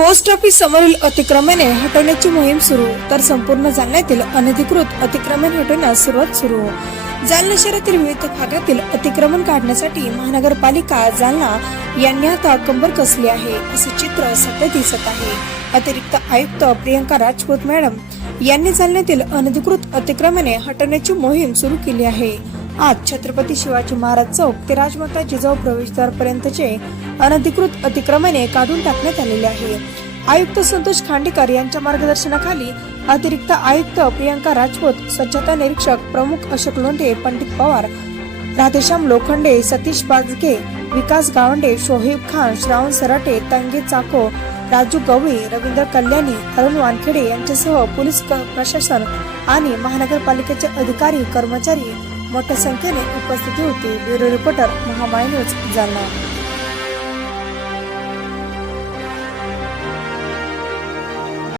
Post office समोरील अतिक्रमणे हटवण्याची मोहीम सुरू. तर संपूर्ण जालन्यातील अनधिकृत अतिक्रमण हटवण्यास सुरुवात सुरू. जालना शहरातील विविध भागातील अतिक्रमण काढण्यासाठी महानगरपालिका जालना यांनी आता कंबर कसली आहे असे चित्र सध्या दिसत आहे. अतिरिक्त आयुक्त प्रियंका राजपूत मॅडम यांनी जालन्यातील अनधिकृत अतिक्रमणे हटवण्याची मोहीम सुरू केली आहे. आज छत्रपती शिवाजी महाराज चौक ते राजमाता जिजाऊ प्रवेशद्वारपर्यंतचे अनधिकृत अतिक्रमणे काढून टाकण्यात आलेले आहे. आयुक्त संतोष खांडेकर यांच्या मार्गदर्शनाखाली अतिरिक्त आयुक्त प्रियंका राजपूत स्वच्छता निरीक्षक प्रमुख अशोक लोंढे पंडित पवार राधेश्याम लोखंडे सतीश बाजगे विकास गावंडे शोहेब खान श्रावण सराटे तंगे चाको राजू गवळी रवींद्र कल्याणी अरुण वानखेडे यांच्यासह पोलीस प्रशासन आणि महानगरपालिकेचे अधिकारी कर्मचारी मोठ्या संख्येने उपस्थिती होती. Bureau reporter Mahamay news Jalna.